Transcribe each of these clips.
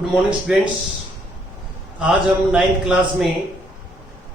Good morning students. आज हम 9th class में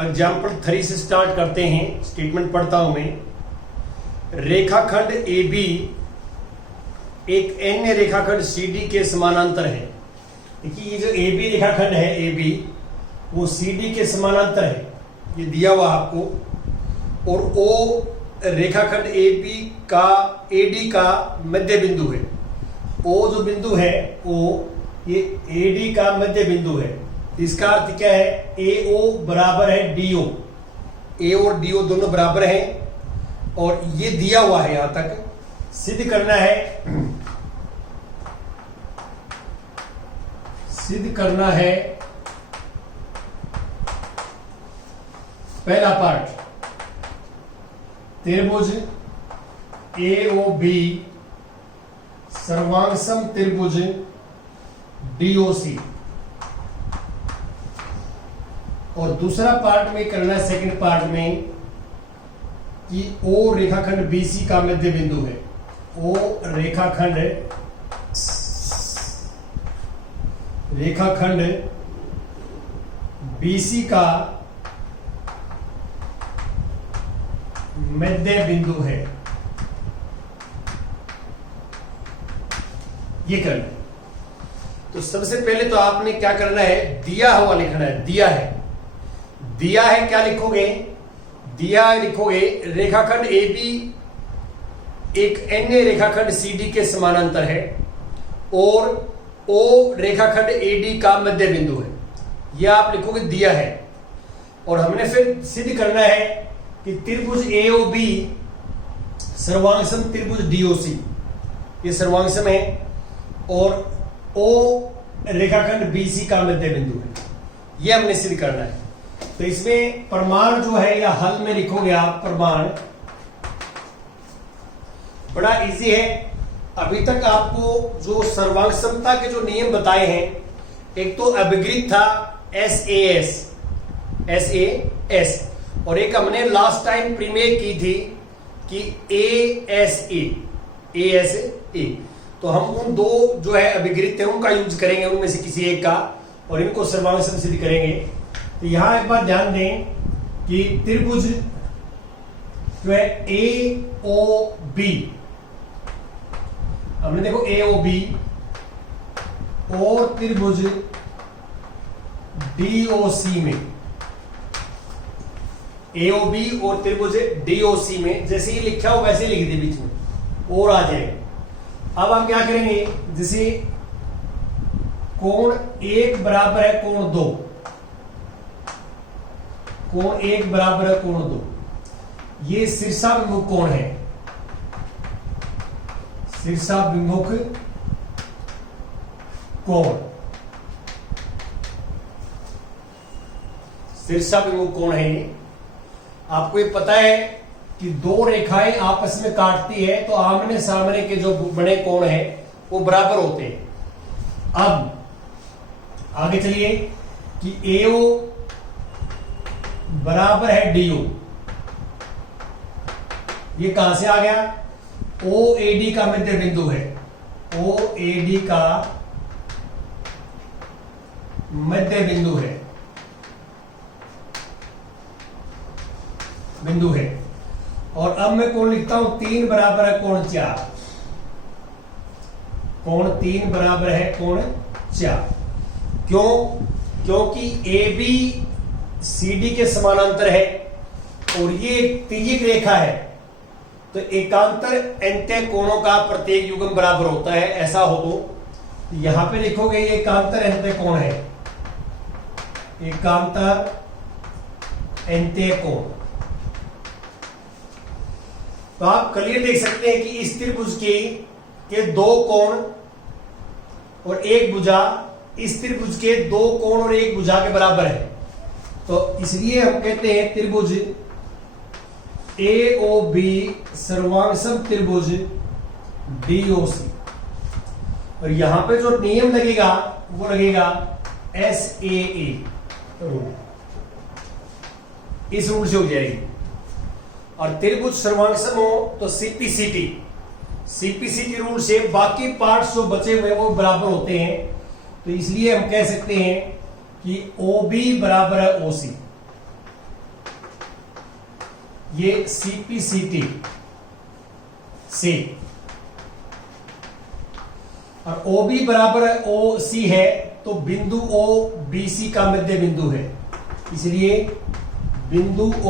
एग्जाम्पल 3 से स्टार्ट करते हैं। स्टेटमेंट पढ़ता हूं मैं। रेखाखंड ए बी एक अन्य रेखाखंड सी डी के समानांतर है। देखिए ये जो ए बी रेखाखंड है ए बी वो सी डी के समानांतर है, ये दिया हुआ आपको। और ओ रेखाखंड ए बी का ए डी का मध्य बिंदु है। ओ जो बिंदु है ओ ये ए डी का मध्य बिंदु है। इसका अर्थ क्या है? ए ओ बराबर है डी ओ। ए और डी ओ दोनों बराबर हैं और ये दिया हुआ है। यहां तक सिद्ध करना है, सिद्ध करना है पहला पार्ट, त्रिभुज ए ओ बी सर्वांगसम त्रिभुज डीओसी। और दूसरा पार्ट में करना है, सेकंड पार्ट में, कि ओ रेखाखंड बीसी का मध्य बिंदु है। ओ रेखाखंड बीसी का मध्य बिंदु है। ये करना है। तो सबसे पहले तो आपने क्या करना है, दिया हुआ लिखना है। दिया है क्या लिखोगे? दिया लिखोगे रेखाखंड ए बी एक अन्य रेखाखंड सी डी के समानांतर है और ओ रेखाखंड ए डी का मध्य बिंदु है। यह आप लिखोगे दिया है। और हमने फिर सिद्ध करना है कि त्रिभुज ए ओ बी सर्वांगसम त्रिभुज डीओसी, ये सर्वांगसम है और ओ रेखाखंड बीसी का मध्य बिंदु है। यह हमने सिद्ध करना है। तो इसमें प्रमाण जो है या हल में लिखोगे आप प्रमाण। बड़ा इजी है। अभी तक आपको जो सर्वांगसमता के जो नियम बताए हैं, एक तो अभिगृत था एस ए एस, और एक हमने लास्ट टाइम प्रीमेय की थी कि ए एस ए। तो हम उन दो जो है अभिगृत है उनका यूज करेंगे, उनमें से किसी एक का, और इनको सर्वांगसम सिद्ध करेंगे। तो यहां एक बार ध्यान दें कि त्रिभुज जो है ए ओ बी, हमने देखो ए ओ बी और त्रिभुज डी ओ सी में, ए ओ बी और त्रिभुज डी ओ सी में जैसे ये लिखा हो वैसे लिख दे, बीच में और आ जाएगा। अब हम क्या करेंगे, जैसे कोण 1 बराबर है कोण 2, कोण 1 बराबर है कोण 2, ये शीर्षाभिमुख कोण है। शीर्षाभिमुख कोण, शीर्षाभिमुख कोण है ये। आपको ये पता है कि दो रेखाएं आपस में काटती है तो आमने सामने के जो बड़े कोण हैं वो बराबर होते हैं। अब आगे चलिए कि एओ बराबर है डीओ, ये कहां से आ गया? ओ ए डी का मध्य बिंदु है। ओ ए डी का मध्य बिंदु है। और अब मैं कोण लिखता हूं 3 बराबर है कोण 4। कोण 3 बराबर है कोण 4। क्यों? क्योंकि ए बी सी डी के समानांतर है और ये एक तिर्यक रेखा है, तो एकांतर अंत्य कोणों का प्रत्येक युग्म बराबर होता है। ऐसा हो तो यहां पे लिखोगे ये एकांतर अंत्य कोण है, एकांतर अंत्य कोण। तो आप क्लियर देख सकते हैं कि इस त्रिभुज के दो कोण और एक भुजा इस त्रिभुज के दो कोण और एक भुजा के बराबर है। तो इसलिए हम कहते हैं त्रिभुज ए ओ बी सर्वांगसम त्रिभुज डीओसी। और यहां पे जो नियम लगेगा वो लगेगा एस ए रूल, इस रूल से हो जाएगी। और त्रिभुज सर्वांगसम हो तो सीपीसीटी रूल से बाकी पार्ट्स जो बचे हुए वो बराबर होते हैं। तो इसलिए हम कह सकते हैं कि OB बराबर है OC, ये CPCT से, और OB बराबर है OC है, तो बिंदु O BC का मध्य बिंदु है, इसलिए बिंदु O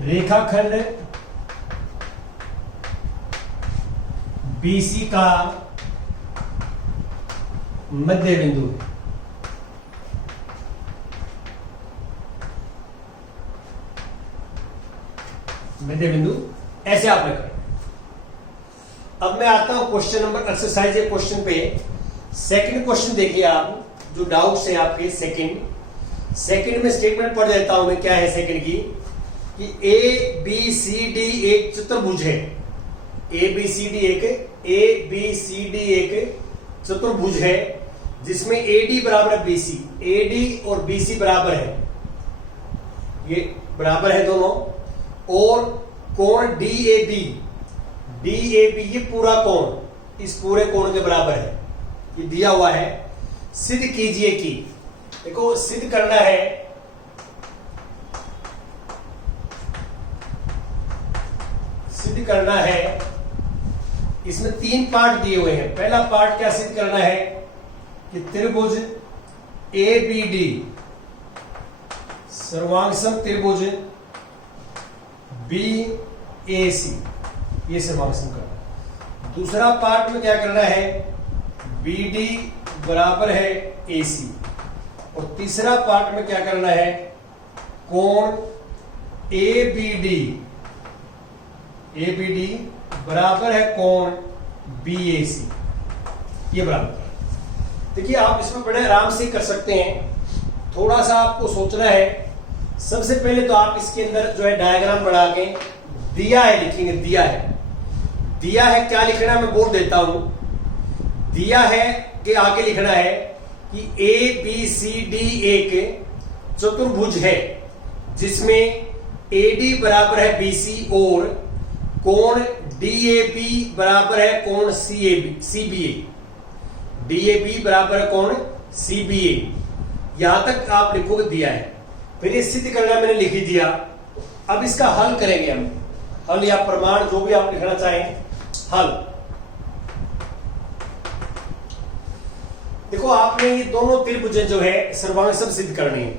रेखाखंड BC का मध्य बिंदु है। मध्य बिंदु ऐसे आपने कर। अब मैं आता हूं क्वेश्चन नंबर एक्सरसाइज क्वेश्चन पे। सेकंड क्वेश्चन देखिए आप, जो डाउट्स है आपके सेकंड में स्टेटमेंट पढ़ देता हूं मैं, क्या है सेकंड की, कि ABCD एक चतुर्भुज है। ABCD एक चतुर्भुज है जिसमें AD बराबर है BC, AD और BC बराबर है, ये बराबर है दोनों, और कोण DAB ये पूरा कोण इस पूरे कोण के बराबर है, ये दिया हुआ है। सिद्ध कीजिए कि, देखो सिद्ध करना है, सिद्ध करना है, इसमें 3 पार्ट दिए हुए हैं। पहला पार्ट क्या सिद्ध करना है कि त्रिभुज ABD सर्वांगसम त्रिभुज BAC, ये सर्वांगसम करना। दूसरा पार्ट में क्या करना है, BD बराबर है AC, और तीसरा पार्ट में क्या करना है, कोण ABD बराबर है कोण BAC, ये बराबर। देखिए आप इसमें बड़े आराम से कर सकते हैं, थोड़ा सा आपको सोचना है। सबसे पहले तो आप इसके अंदर जो है डायग्राम बना के दिया है लिखेंगे, दिया है क्या लिखना है मैं बोल देता हूं। दिया है कि आगे लिखना है कि ABCD एक चतुर्भुज है जिसमें AD बराबर है BC और कोण DAB बराबर है कोण CBA, DAB बराबर है कोण CBA, यहां तक आप लिखोगे दिया है। फिर ये सिद्ध करना मैंने लिख दिया। अब इसका हल करेंगे हम, हल या प्रमाण जो भी आप लिखना चाहें, हल। देखो आपने ये दोनों त्रिभुजें जो है सर्वांगसम सिद्ध करनी है,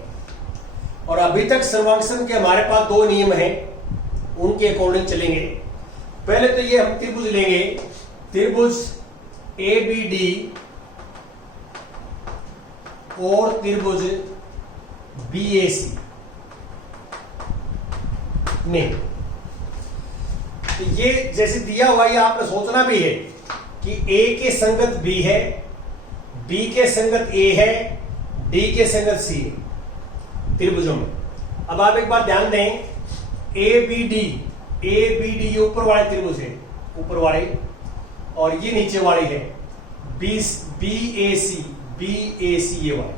और अभी तक सर्वांगसम के हमारे पास 2 नियम हैं, उनके अकॉर्डिंग चलेंगे। पहले तो ये हम त्रिभुज लेंगे, त्रिभुज ABD और त्रिभुज BAC में, तो ये जैसे दिया हुआ, ये आपने सोचना भी है कि A के संगत B है, B के संगत A है, D के संगत C है त्रिभुजों में। अब आप एक बार ध्यान दें, ABD ये ऊपर वाले त्रिभुज है, ऊपर वाले, और ये नीचे वाली है BAC ये वाला,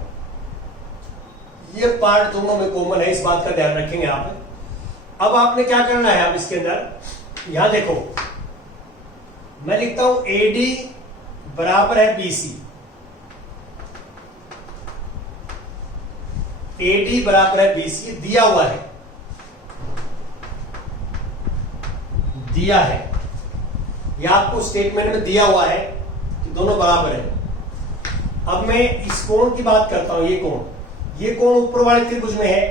ये पार्ट दोनों में कॉमन है, इस बात का ध्यान रखेंगे आप। अब आपने क्या करना है, आप इसके अंदर यहां देखो, मैं लिखता हूं AD बराबर है BC, AD बराबर है BC, ये दिया हुआ है, दिया है, ये आपको स्टेटमेंट में दिया हुआ है कि दोनों बराबर है। अब मैं इस कोण की बात करता हूं, ये कोण ऊपर वाले त्रिभुज में है,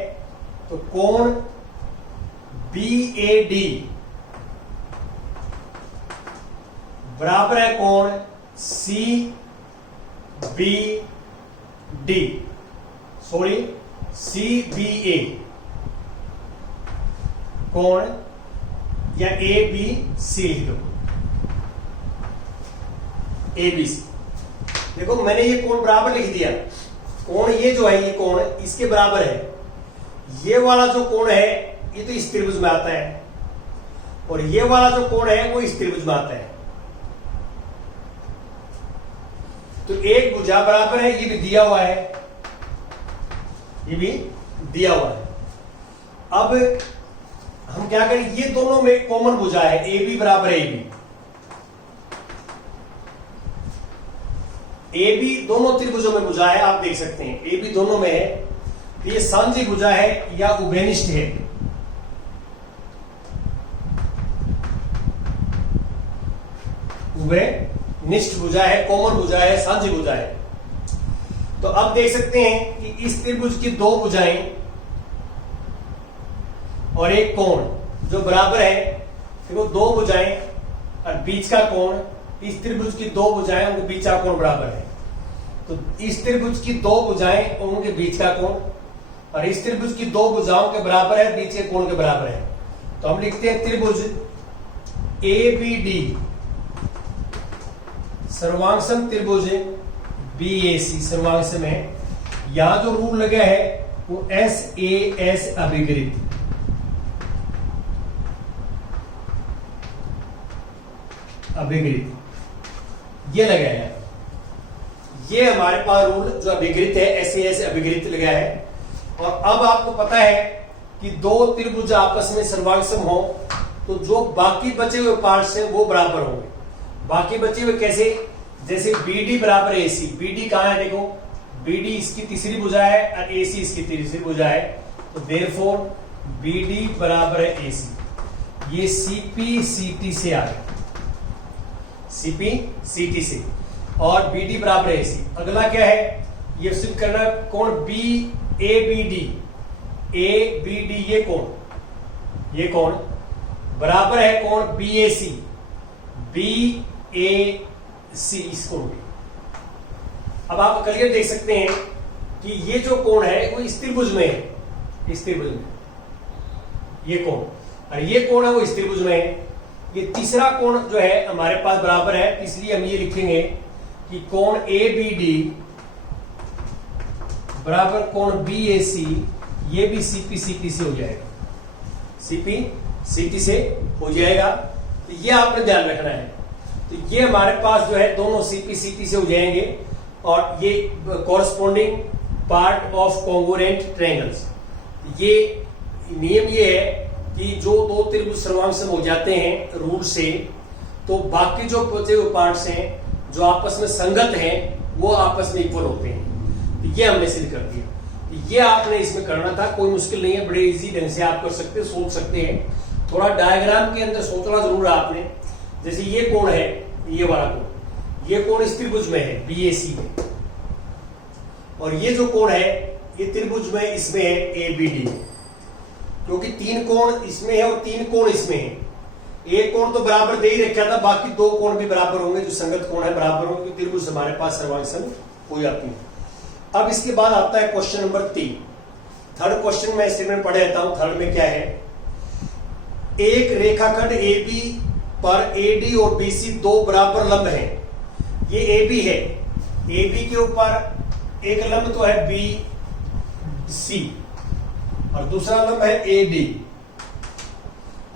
तो कोण BAD बराबर है कोण CBA कोण, या ABC लिख दो, ABC। देखो मैंने ये कोण बराबर लिख दिया, कोण ये जो है, ये कोण इसके बराबर है। ये वाला जो कोण है ये तो इस त्रिभुज में आता है, और ये वाला जो कोण है वो इस त्रिभुज में आता है, तो एक भुजा बराबर है, ये भी दिया हुआ है, ये भी दिया हुआ है। अब हम क्या करें, ये दोनों में कॉमन भुजा है, AB बराबर AB, ए बी दोनों त्रिभुजों में भुजा है, आप देख सकते हैं ए बी दोनों में है। तो ये सांझी भुजा है या उभयनिष्ठ है? उभयनिष्ठ भुजा है, कोमल भुजा है, सांझी भुजा है। तो अब देख सकते हैं कि इस त्रिभुज की दो भुजाएं और एक कोण जो बराबर है, देखो दो भुजाएं और बीच का कोण, इस त्रिभुज की दो भुजाएं उनके बीच का कोण बराबर है। तो इस त्रिभुज की दो भुजाएं और उनके बीच का कोण और इस त्रिभुज की दो भुजाओं के बराबर है, बीच के कोण के बराबर है। तो हम लिखते हैं त्रिभुज ए बी डी सर्वांगसम त्रिभुज बी ए सी सर्वांगसम है। यहां जो रूल लगा है वो एस ए एस अभिगृत, अभिगृत ये लगा है। ये हमारे पास रूल जो अभिगृत है, एस ए एस अभिगृत लगा है। और अब आपको पता है कि दो त्रिभुज आपस में सर्वांगसम हो तो जो बाकी बचे हुए पार्ट्स हैं वो बराबर होंगे। बाकी बचे हुए कैसे? जैसे BD बराबर AC, BD कहां है? देखो BD इसकी तीसरी भुजा है और AC इसकी तीसरी भुजा है। तो देयरफॉर BD बराबर है AC। ये CP CT से आ गया, CP CT से, और BD बराबर है AC। अगला क्या है? ये सिद्ध करना कोण BABD, ABD ये कोण बराबर है कोण BAC, BAC इस कोण के। अब आप क्लियर देख सकते हैं कि ये जो कोण है वो इस त्रिभुज में है, इस त्रिभुज में ये कोण, और ये कोण है वो इस त्रिभुज में है। ये तीसरा कोण जो है हमारे पास बराबर है, इसलिए हम ये लिखेंगे कि कोण ABD बराबर कोण BAC, ये भी CP CT से हो जाएगा, CP CT से हो जाएगा। तो ये आपने ध्यान रखना है। तो ये हमारे पास जो है दोनों CP CT से हो जाएंगे और ये corresponding part of congruent triangles. ये नियम ये है कि जो दो त्रिभुज सर्वांगसम हो जाते हैं रूल से, तो बाकी जो बचे हुए पार्ट्स हैं जो आपस में संगत हैं वो आपस में इक्वल होते हैं। तो ये हमने सिद्ध कर दिया। ये आपने इसमें करना था, कोई मुश्किल नहीं है, बड़े इजी ढंग से आप कर सकते हैं, सोच सकते हैं। थोड़ा डायग्राम के अंदर सोचना जरूर है आपने। जैसे ये कोण है, ये वाला कोण, ये कोण इस त्रिभुज में है BAC में, और ये जो कोण है ये त्रिभुज में इसमें है ABD, क्योंकि तीन कोण इसमें है और तीन कोण इसमें है। एक कोण तो बराबर दे ही रखा था, बाकी दो कोण भी बराबर होंगे, जो संगत कोण है बराबर होंगे, क्योंकि त्रिभुज हमारे पास सर्वांगसम हो जाती है। अब इसके बाद आता है क्वेश्चन नंबर 3। थर्ड क्वेश्चन मैं स्टेटमेंट पढ़ लेता हूं। थर्ड में क्या है? एक रेखाखंड AB पर AD और BC दो बराबर लंब हैं। ये AB है, AB के ऊपर एक लंब तो है BC और दूसरा लंब है AD,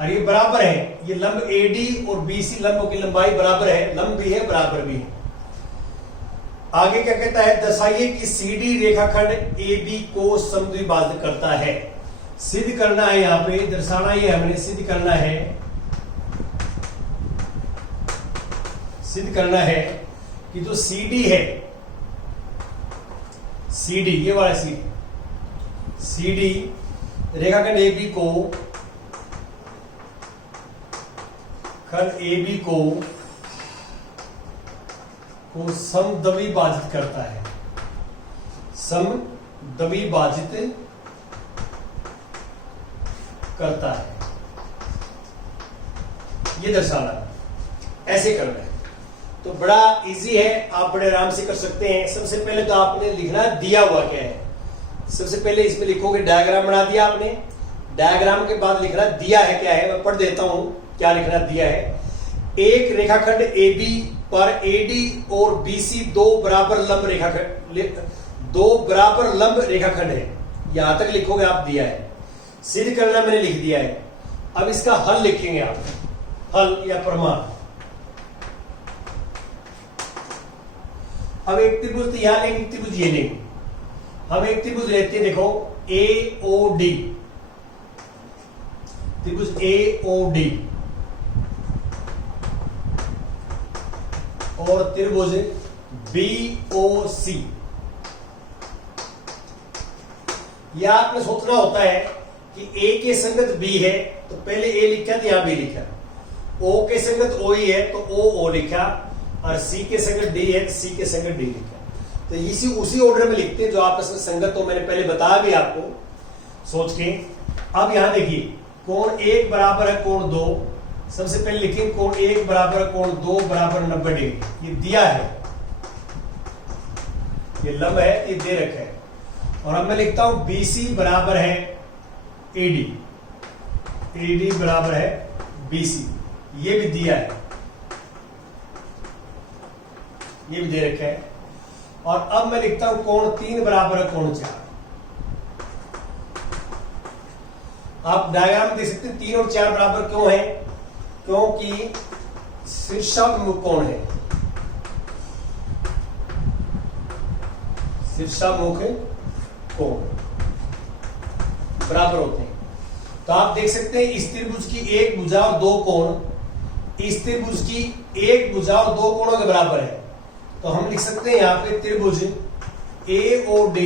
और ये बराबर है। ये लंब AD और BC लंबों की लंबाई बराबर है, लंब भी है बराबर भी है। आगे क्या कहता है? दर्शाइए कि CD रेखाखंड AB को समद्विभाजित करता है। सिद्ध करना है, यहां पे दर्शाना ही हमने सिद्ध करना है। सिद्ध करना है कि जो CD है, CD ये वाला CD रेखाखंड AB को, खंड AB को समद्विभाजित करता है, समद्विभाजित करता है। ये दर्शाना है, ऐसे करना है। तो बड़ा इजी है, आप बड़े आराम से कर सकते हैं। सबसे पहले तो आपने लिखना दिया हुआ क्या है। सबसे पहले इसमें लिखोगे, डायग्राम बना दिया आपने, डायग्राम के बाद लिखना दिया है क्या है। मैं पढ़ देता हूं क्या लिखना दिया है। एक रेखाखंड AB पर AD और BC दो बराबर लंब रेखाखंड है। यहां तक लिखोगे आप, दिया है। सिद्ध करना मैंने लिख दिया है। अब इसका हल लिखेंगे आप, हल या प्रमाण। अब एक त्रिभुज तो यहां लेंगे, त्रिभुज ये लेंगे। हम एक त्रिभुज लेते हैं, देखो AOD, त्रिभुज AOD और त्रिभुज BOC। यह आपने सोचना होता है कि A के संगत B है तो पहले A लिखा तो यहां B लिखा, O के संगत O ही है तो O लिखा, और C के संगत D है तो C के संगत D लिखा। तो इसी उसी ऑर्डर में लिखते हैं जो आपस में संगत हो। मैंने पहले बताया भी आपको सोच के। अब यहां देखिए कोण 1 बराबर है कोण 2। सबसे पहले लिखेंगे कोण 1 बराबर है कोण 2 बराबर 90 डिग्री। ये दिया है, ये लंब है, ये दे रखा है। और अब मैं लिखता हूं BC बराबर है AD, AD बराबर है BC, ये भी दिया है, ये भी दे रखा है। और अब मैं लिखता हूं कोण 3 बराबर है कोण 4। आप डायग्राम में देख सकते हैं 3 और 4 बराबर क्यों है? क्योंकि शीर्षाभिमुख कोण है, शीर्षाभिमुख कोण बराबर होते हैं। तो आप देख सकते हैं इस त्रिभुज की एक भुजा और 2 कोण इस त्रिभुज की एक भुजा और 2 कोणों के बराबर है। तो हम लिख सकते हैं यहां पे त्रिभुज AOD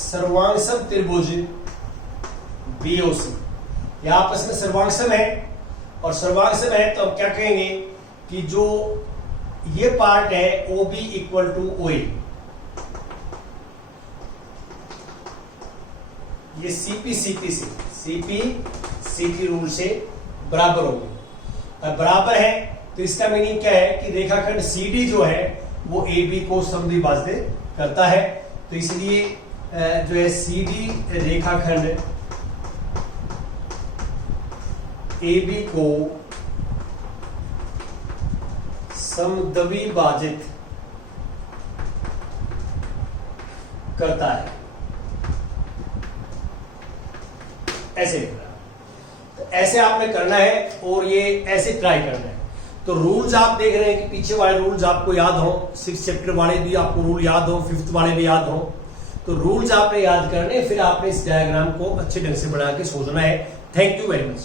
सर्वांगसम त्रिभुज BOC। यह आपस में सर्वांगसम है, और सर्वांगसम है तो हम क्या कहेंगे कि जो ये पार्ट है OB इक्वल टू OA, ये CP रूल से बराबर होगी। अब बराबर है तो इसका मीनिंग क्या है कि रेखाखंड CD जो है वो AB को समद्विभाजित करता है। तो इसलिए जो है CD रेखाखंड AB को समद्विभाजित करता है, ऐसे लिखना। तो ऐसे आपने करना है और ये ऐसे ट्राई करना है। तो रूल्स आप देख रहे हैं कि पीछे वाले रूल्स आपको याद हो, 6 चैप्टर वाले भी आपको रूल याद हो, 5th वाले भी याद हो। तो रूल्स आपने याद करने, फिर आपने इस डायग्राम को अच्छे ढंग से बना के सोचना है। Thank you very much.